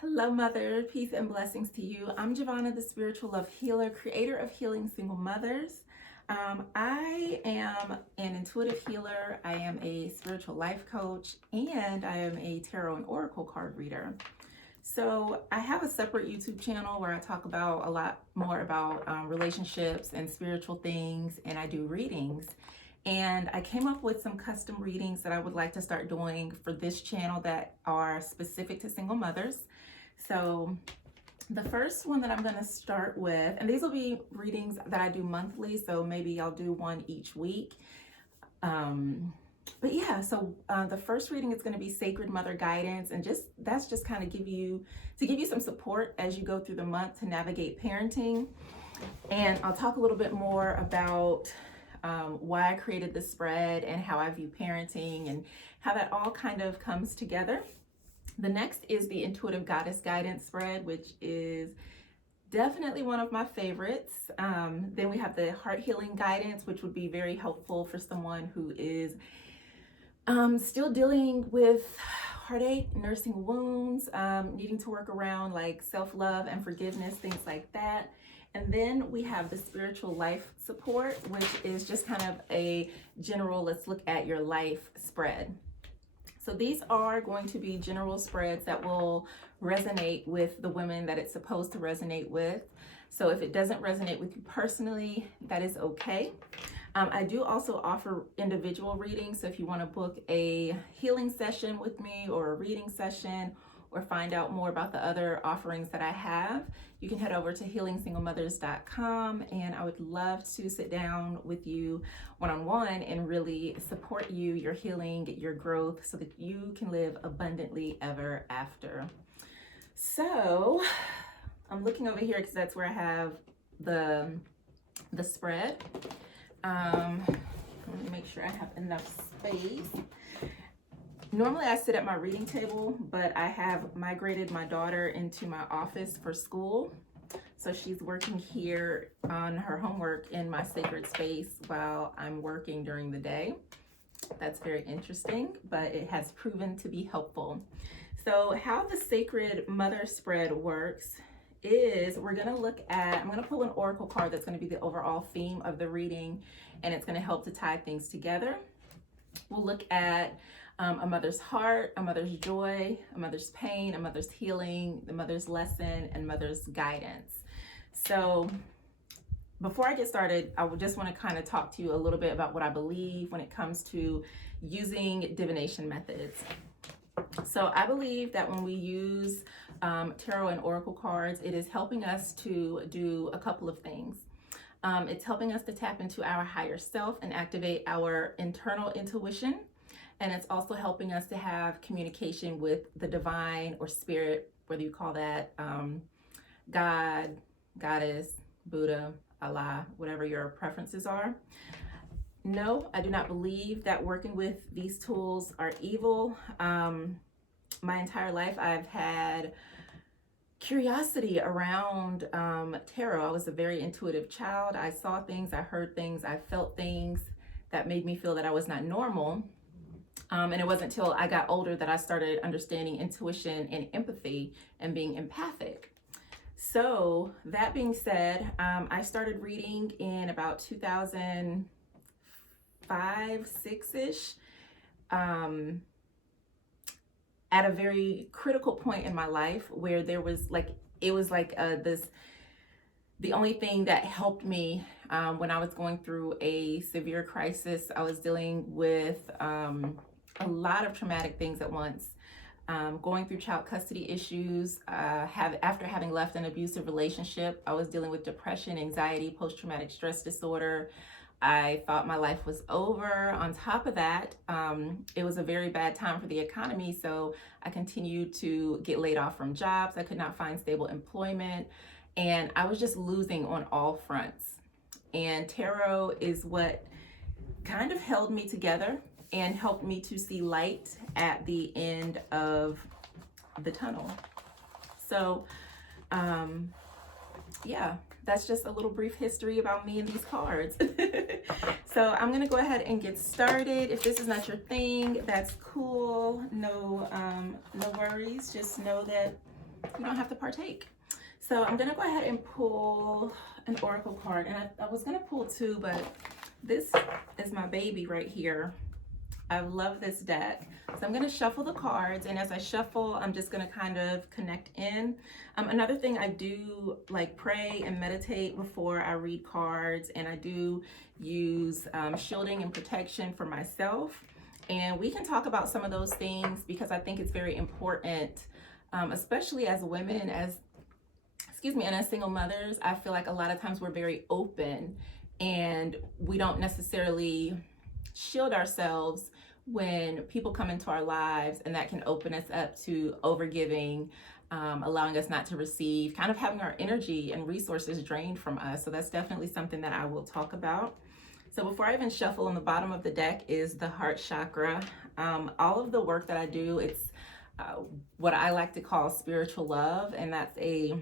Hello, Mother. Peace and blessings to you. I'm Jovhannah, the spiritual love healer, creator of Healing Single Mothers. I am an intuitive healer. I am a spiritual life coach, and I am a tarot and oracle card reader. So I have a separate YouTube channel where I talk about a lot more about relationships and spiritual things, and I do readings. And I came up with some custom readings that I would like to start doing for this channel that are specific to single mothers. So the first one that I'm going to start with, and these will be readings that I do monthly, so maybe I'll do one each week. But yeah, so the first reading is going to be Sacred Mother Guidance, and that's just kind of give you some support as you go through the month to navigate parenting. And I'll talk a little bit more about why I created this spread and how I view parenting and how that all kind of comes together. The next is the Intuitive Goddess Guidance spread, which is definitely one of my favorites. Then we have the Heart Healing Guidance, which would be very helpful for someone who is still dealing with heartache, nursing wounds, needing to work around like self-love and forgiveness, things like that. And then we have the Spiritual Life Support, which is just kind of a general, let's look at your life spread. So these are going to be general spreads that will resonate with the women that it's supposed to resonate with. So if it doesn't resonate with you personally, that is okay. I do also offer individual readings. So if you want to book a healing session with me or a reading session, or find out more about the other offerings that I have, you can head over to healingsinglemothers.com, and I would love to sit down with you one-on-one and really support you, your healing, your growth, so that you can live abundantly ever after. So I'm looking over here because that's where I have the spread. Let me make sure I have enough space. Normally I sit at my reading table, but I have migrated my daughter into my office for school. So she's working here on her homework in my sacred space while I'm working during the day. That's very interesting, but it has proven to be helpful. So how the Sacred Mother spread works is I'm gonna pull an oracle card that's gonna be the overall theme of the reading, and it's gonna help to tie things together. We'll look at a mother's heart, a mother's joy, a mother's pain, a mother's healing, the mother's lesson, and mother's guidance. So before I get started, I would just want to kind of talk to you a little bit about what I believe when it comes to using divination methods. So I believe that when we use tarot and oracle cards, it is helping us to do a couple of things. It's helping us to tap into our higher self and activate our internal intuition. And it's also helping us to have communication with the divine or spirit, whether you call that God, Goddess, Buddha, Allah, whatever your preferences are. No, I do not believe that working with these tools are evil. My entire life I've had curiosity around tarot. I was a very intuitive child. I saw things, I heard things, I felt things that made me feel that I was not normal. And it wasn't until I got older that I started understanding intuition and empathy and being empathic. So that being said, I started reading in about 2005, 6-ish, at a very critical point in my life where there was like, it was like the only thing that helped me when I was going through a severe crisis. I was dealing with a lot of traumatic things at once, going through child custody issues. After having left an abusive relationship, I was dealing with depression, anxiety, post-traumatic stress disorder. I thought my life was over. On top of that, it was a very bad time for the economy, so I continued to get laid off from jobs. I could not find stable employment, and I was just losing on all fronts. And tarot is what kind of held me together and helped me to see light at the end of the tunnel. So, yeah, that's just a little brief history about me and these cards. So I'm gonna go ahead and get started. If this is not your thing, that's cool. No worries. Just know that you don't have to partake. So I'm gonna go ahead and pull an oracle card, and I was gonna pull two, but this is my baby right here. I love this deck. So I'm gonna shuffle the cards, and as I shuffle, I'm just gonna kind of connect in. Another thing, I do like pray and meditate before I read cards, and I do use shielding and protection for myself. And we can talk about some of those things because I think it's very important, especially as women, and as single mothers. I feel like a lot of times we're very open and we don't necessarily shield ourselves when people come into our lives, and that can open us up to overgiving, allowing us not to receive, kind of having our energy and resources drained from us. So that's definitely something that I will talk about. So before I even shuffle, on the bottom of the deck is the heart chakra. All of the work that I do, it's what I like to call spiritual love, and that's a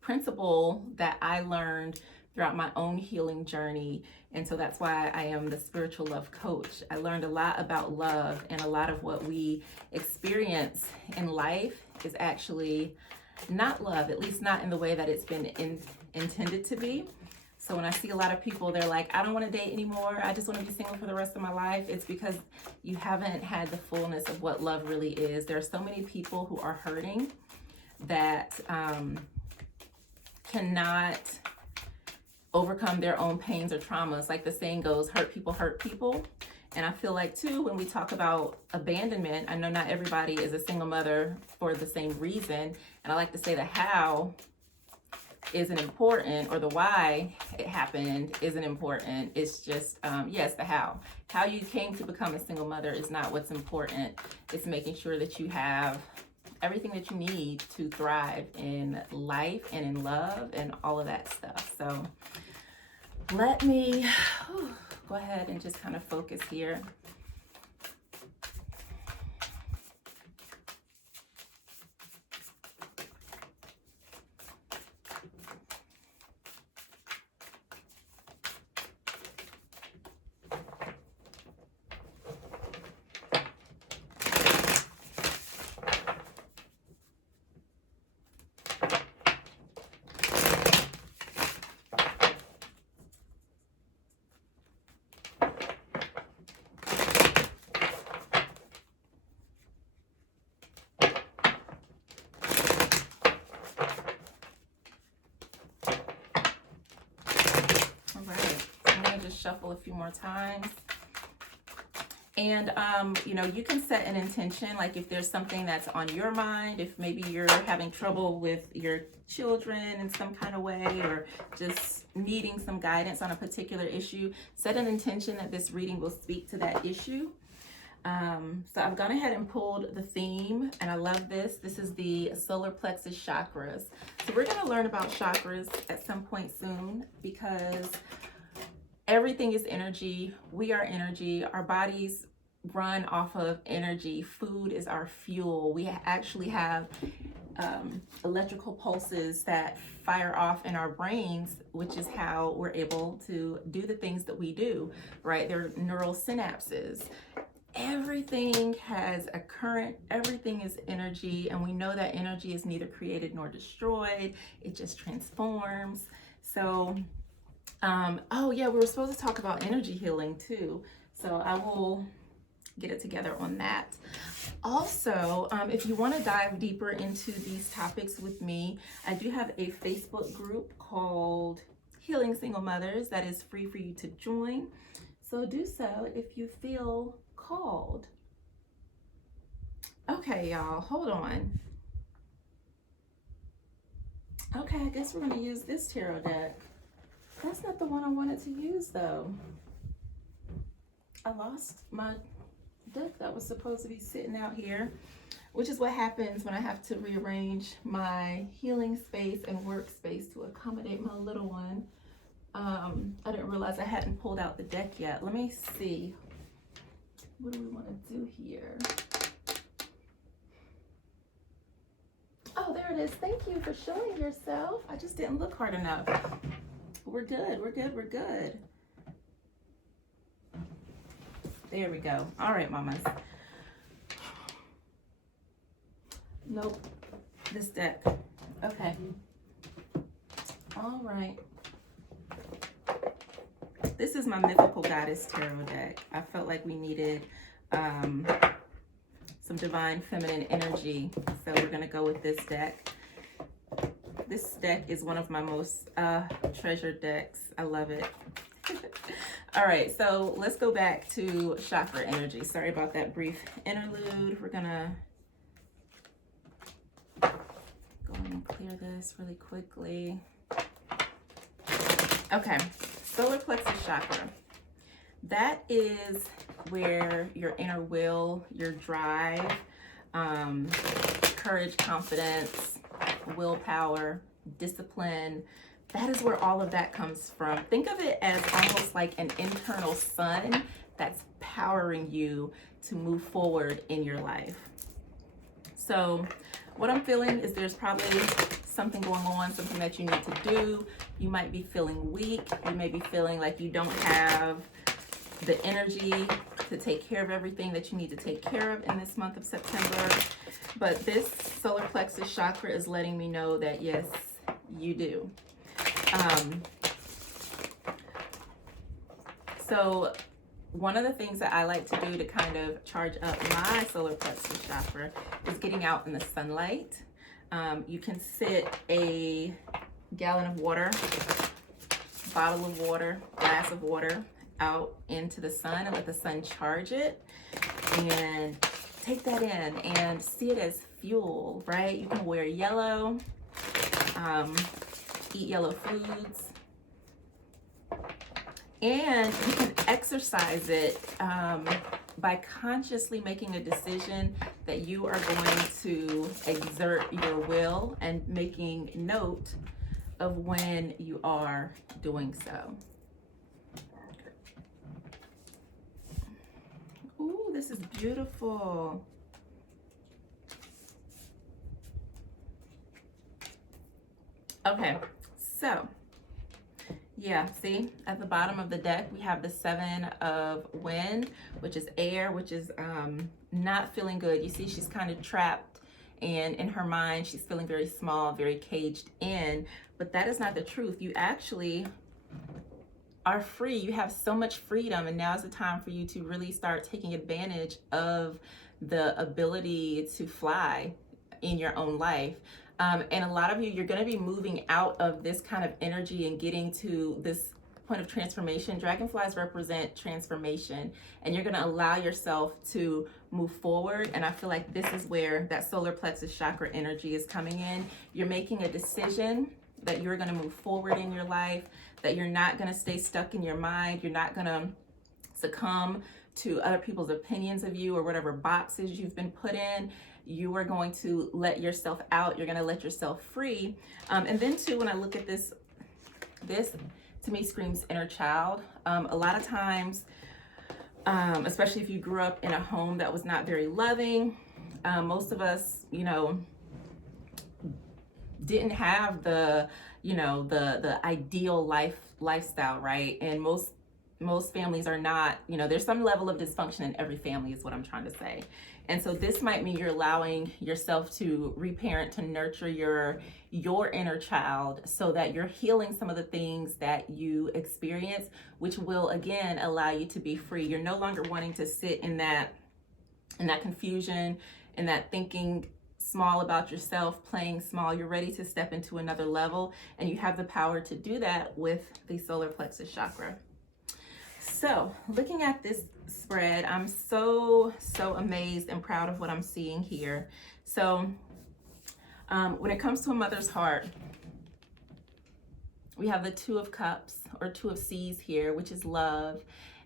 principle that I learned throughout my own healing journey. And so that's why I am the spiritual love coach. I learned a lot about love, and a lot of what we experience in life is actually not love, at least not in the way that it's been intended to be. So when I see a lot of people, they're like, I don't want to date anymore, I just want to be single for the rest of my life. It's because you haven't had the fullness of what love really is. There are so many people who are hurting that cannot overcome their own pains or traumas. Like the saying goes, hurt people. And I feel like too, when we talk about abandonment, I know not everybody is a single mother for the same reason. And I like to say the how isn't important, or the why it happened isn't important. It's just, yes, the how. How you came to become a single mother is not what's important. It's making sure that you have everything that you need to thrive in life and in love and all of that stuff. So let me go ahead and just kind of focus here. Shuffle a few more times. And you can set an intention, like if there's something that's on your mind, if maybe you're having trouble with your children in some kind of way, or just needing some guidance on a particular issue, set an intention that this reading will speak to that issue. So I've gone ahead and pulled the theme, and I love this. This is the solar plexus chakras. So we're going to learn about chakras at some point soon, because everything is energy. We are energy. Our bodies run off of energy. Food is our fuel. We actually have electrical pulses that fire off in our brains, which is how we're able to do the things that we do, right? They're neural synapses. Everything has a current. Everything is energy, and we know that energy is neither created nor destroyed. It just transforms. So oh yeah, we were supposed to talk about energy healing too, so I will get it together on that. Also, if you want to dive deeper into these topics with me, I do have a Facebook group called Healing Single Mothers that is free for you to join, so do so if you feel called. Okay, y'all, hold on. Okay, I guess we're going to use this tarot deck. That's not the one I wanted to use though. I lost my deck that was supposed to be sitting out here, which is what happens when I have to rearrange my healing space and workspace to accommodate my little one. I didn't realize I hadn't pulled out the deck yet. Let me see. What do we want to do here? Oh, there it is. Thank you for showing yourself. I just didn't look hard enough. We're good. There we go. All right, mamas. Nope. this deck. Okay. All right. This is my Mythical Goddess Tarot deck. I felt like we needed some divine feminine energy, so we're going to go with this deck. This deck is one of my most treasured decks. I love it. All right, so let's go back to chakra energy. Sorry about that brief interlude. We're going to go and clear this really quickly. Okay, solar plexus chakra. That is where your inner will, your drive, courage, confidence, willpower, discipline, that is where all of that comes from. Think of it as almost like an internal sun that's powering you to move forward in your life. So what I'm feeling is there's probably something going on, something that you need to do. You might be feeling weak. You may be feeling like you don't have the energy to take care of everything that you need to take care of in this month of September. But this solar plexus chakra is letting me know that yes, you do. So one of the things that I like to do to kind of charge up my solar plexus chakra is getting out in the sunlight. You can sit a gallon of water, bottle of water, glass of water out into the sun and let the sun charge it, and take that in and see it as fuel, right? You can wear yellow, eat yellow foods, and you can exercise it by consciously making a decision that you are going to exert your will and making note of when you are doing so. Ooh, this is beautiful. Okay, so yeah, see at the bottom of the deck we have the 7 of wind, which is air, which is not feeling good. You see she's kind of trapped, and in her mind she's feeling very small, very caged in, but that is not the truth. You actually are free. You have so much freedom, and now is the time for you to really start taking advantage of the ability to fly in your own life. And a lot of you, you're going to be moving out of this kind of energy and getting to this point of transformation. Dragonflies represent transformation, and you're going to allow yourself to move forward. And I feel like this is where that solar plexus chakra energy is coming in. You're making a decision that you're going to move forward in your life, that you're not going to stay stuck in your mind. You're not going to succumb to other people's opinions of you or whatever boxes you've been put in. You are going to let yourself out. You're going to let yourself free. And then too, when I look at this to me screams inner child. A lot of times, especially if you grew up in a home that was not very loving, most of us, you know, didn't have the ideal lifestyle, right? And most families are not, you know, there's some level of dysfunction in every family is what I'm trying to say. And so this might mean you're allowing yourself to reparent, to nurture your inner child so that you're healing some of the things that you experience, which will again allow you to be free. You're no longer wanting to sit in that confusion, in that thinking small about yourself, playing small. You're ready to step into another level, and you have the power to do that with the solar plexus chakra. So looking at this spread, I'm so amazed and proud of what I'm seeing here. So when it comes to a mother's heart, we have the 2 of Cups or 2 of Seas here, which is love.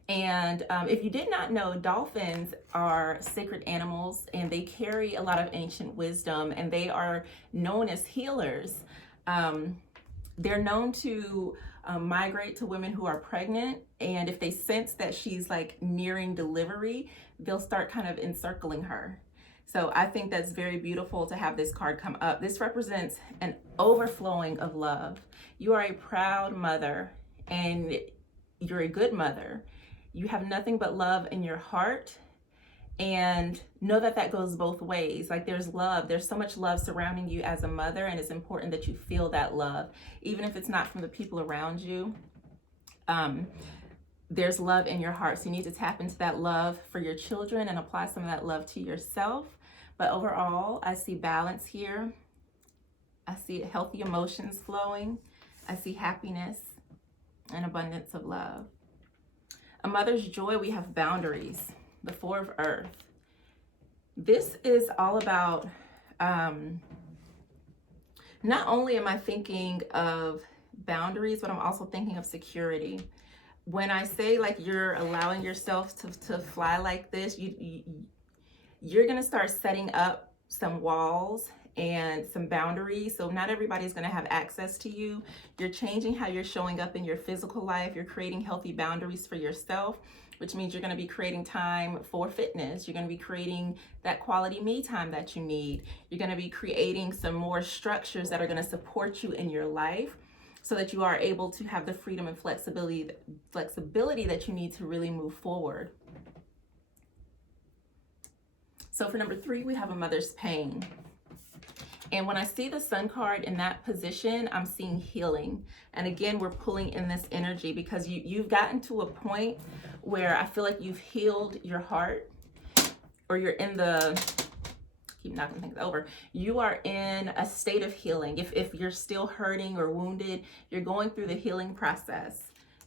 And if you did not know, dolphins are sacred animals, and they carry a lot of ancient wisdom, and they are known as healers. They're known to migrate to women who are pregnant, and if they sense that she's like nearing delivery, they'll start kind of encircling her. So I think that's very beautiful to have this card come up. This represents an overflowing of love. You are a proud mother, and you're a good mother. You have nothing but love in your heart, And know that that goes both ways. Like there's love, there's so much love surrounding you as a mother, and it's important that you feel that love, even if it's not from the people around you. There's love in your heart, so you need to tap into that love for your children and apply some of that love to yourself. But overall, I see balance here. I see healthy emotions flowing. I see happiness and abundance of love. A mother's joy, we have boundaries. The Four of Earth. This is all about, not only am I thinking of boundaries, but I'm also thinking of security. When I say like you're allowing yourself to fly like this, you're gonna start setting up some walls and some boundaries. So not everybody's gonna have access to you. You're changing how you're showing up in your physical life. You're creating healthy boundaries for yourself, which means you're gonna be creating time for fitness. You're gonna be creating that quality me time that you need. You're gonna be creating some more structures that are gonna support you in your life, so that you are able to have the freedom and flexibility that you need to really move forward. So for number 3, we have a mother's pain. And when I see the Sun card in that position, I'm seeing healing. And again, we're pulling in this energy because you've gotten to a point where I feel like you've healed your heart, or you're in the, keep knocking things over, you are in a state of healing. If you're still hurting or wounded, you're going through the healing process.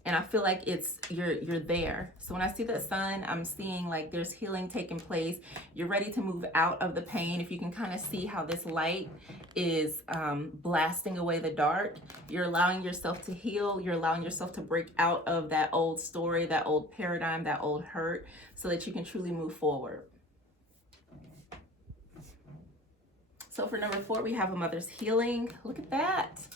And I feel like you're there. So when I see the Sun, I'm seeing like there's healing taking place. You're ready to move out of the pain. If you can kind of see how this light is blasting away the dark, you're allowing yourself to heal. You're allowing yourself to break out of that old story, that old paradigm, that old hurt, so that you can truly move forward. So for number 4, we have a mother's healing. Look at that.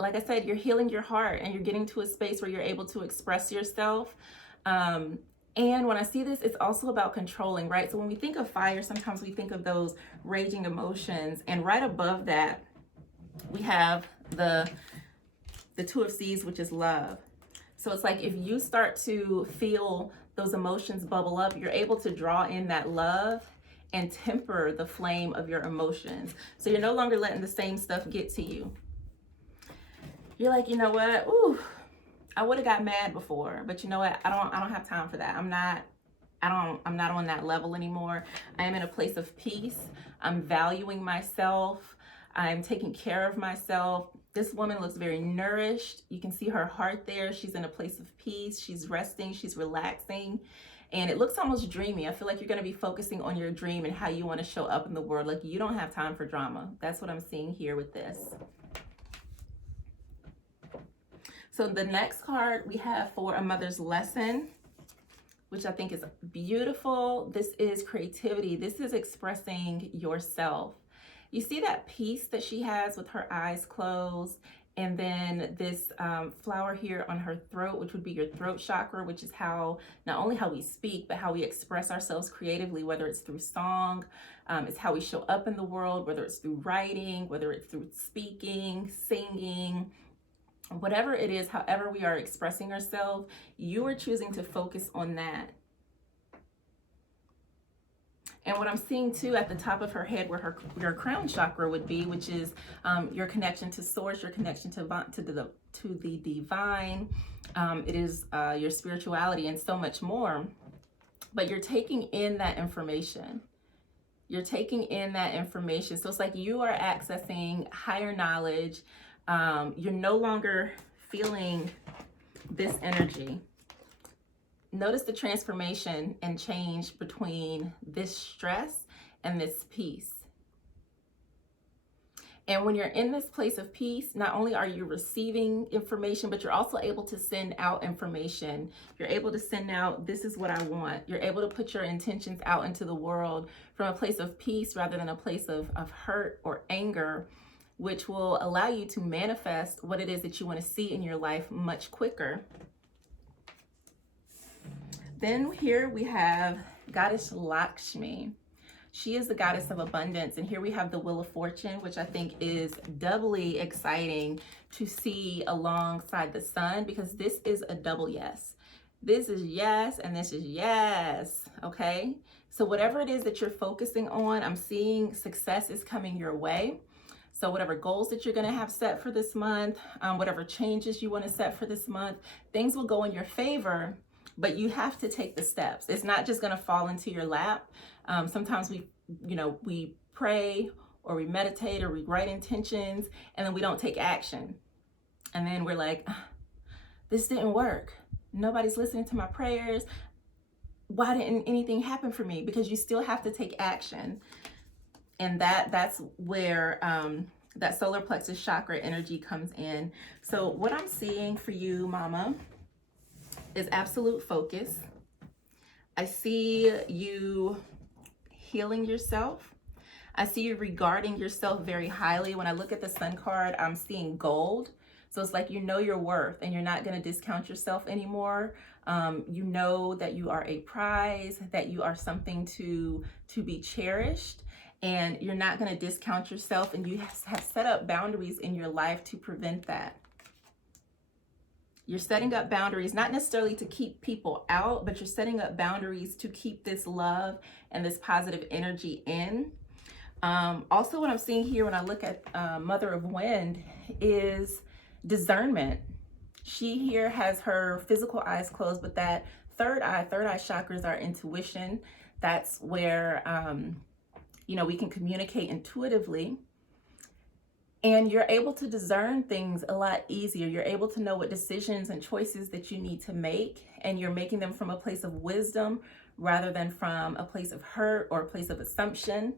Like I said, you're healing your heart and you're getting to a space where you're able to express yourself. And when I see this, it's also about controlling, right? So when we think of fire, sometimes we think of those raging emotions. And right above that, we have the Two of Seas, which is love. So it's like if you start to feel those emotions bubble up, you're able to draw in that love and temper the flame of your emotions. So you're no longer letting the same stuff get to you. You're like, you know what? Ooh, I would have got mad before, but you know what? I don't have time for that. I'm not on that level anymore. I am in a place of peace. I'm valuing myself. I'm taking care of myself. This woman looks very nourished. You can see her heart there. She's in a place of peace. She's resting. She's relaxing. And it looks almost dreamy. I feel like you're going to be focusing on your dream and how you want to show up in the world. Like you don't have time for drama. That's what I'm seeing here with this. So the next card we have for a mother's lesson, which I think is beautiful. This is creativity. This is expressing yourself. You see that peace that she has with her eyes closed, and then this flower here on her throat, which would be your throat chakra, which is how, not only how we speak, but how we express ourselves creatively, whether it's through song, it's how we show up in the world, whether it's through writing, whether it's through speaking, singing, whatever it is, however we are expressing ourselves, you are choosing to focus on that. And what I'm seeing too at the top of her head, where your crown chakra would be, which is your connection to source, your connection to the divine. It is your spirituality and so much more. But you're taking in that information. You're taking in that information. So it's like you are accessing higher knowledge. You're no longer feeling this energy. Notice the transformation and change between this stress and this peace. And when you're in this place of peace, not only are you receiving information, but you're also able to send out information. You're able to send out, this is what I want. You're able to put your intentions out into the world from a place of peace rather than a place of hurt or anger, which will allow you to manifest what it is that you want to see in your life much quicker. Then here we have Goddess Lakshmi. She is the goddess of abundance. And here we have the Wheel of Fortune, which I think is doubly exciting to see alongside the Sun, because this is a double yes. This is yes, and this is yes, okay? So whatever it is that you're focusing on, I'm seeing success is coming your way. So whatever goals that you're going to have set for this month, whatever changes you want to set for this month, things will go in your favor, but you have to take the steps. It's not just going to fall into your lap. Sometimes we pray or we meditate or we write intentions and then we don't take action. And then we're like, this didn't work. Nobody's listening to my prayers. Why didn't anything happen for me? Because you still have to take action. And that's where that solar plexus chakra energy comes in. So what I'm seeing for you, Mama, is absolute focus. I see you healing yourself. I see you regarding yourself very highly. When I look at the Sun card, I'm seeing gold. So it's like you know your worth and you're not going to discount yourself anymore. You know that you are a prize, that you are something to be cherished. And you're not going to discount yourself, and you have set up boundaries in your life to prevent that. You're setting up boundaries, not necessarily to keep people out, but you're setting up boundaries to keep this love and this positive energy in. Also, what I'm seeing here when I look at Mother of Wind is discernment. She here has her physical eyes closed, but that third eye chakras are intuition. That's where we can communicate intuitively, and you're able to discern things a lot easier. You're able to know what decisions and choices that you need to make, and you're making them from a place of wisdom rather than from a place of hurt or a place of assumption.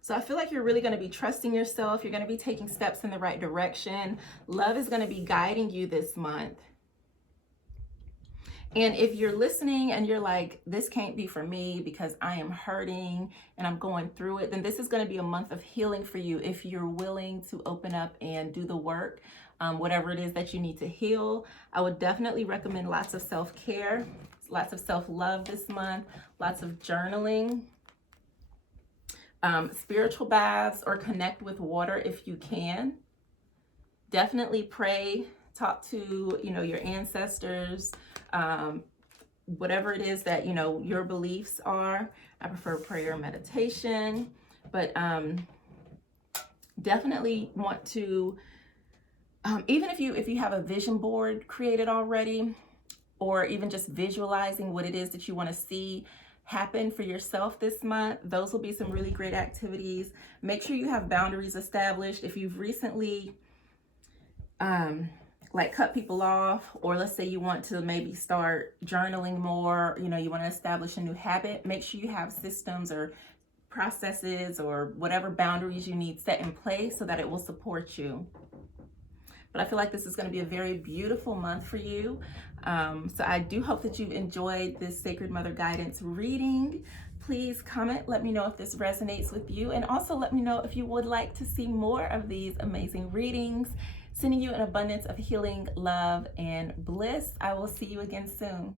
So I feel like you're really going to be trusting yourself. You're going to be taking steps in the right direction. Love is going to be guiding you this month. And if you're listening and you're like, this can't be for me because I am hurting and I'm going through it, then this is going to be a month of healing for you if you're willing to open up and do the work, whatever it is that you need to heal. I would definitely recommend lots of self-care, lots of self-love this month, lots of journaling, spiritual baths, or connect with water if you can. Definitely pray, talk to, your ancestors, whatever it is that, your beliefs are. I prefer prayer and meditation, but definitely want to, even if you have a vision board created already, or even just visualizing what it is that you want to see happen for yourself this month, those will be some really great activities. Make sure you have boundaries established. If you've recently cut people off, or let's say you want to maybe start journaling more, you want to establish a new habit, make sure you have systems or processes or whatever boundaries you need set in place so that it will support you. But I feel like this is going to be a very beautiful month for you. So I do hope that you've enjoyed this Sacred Mother Guidance reading. Please comment, let me know if this resonates with you, and also let me know if you would like to see more of these amazing readings. Sending you an abundance of healing, love, and bliss. I will see you again soon.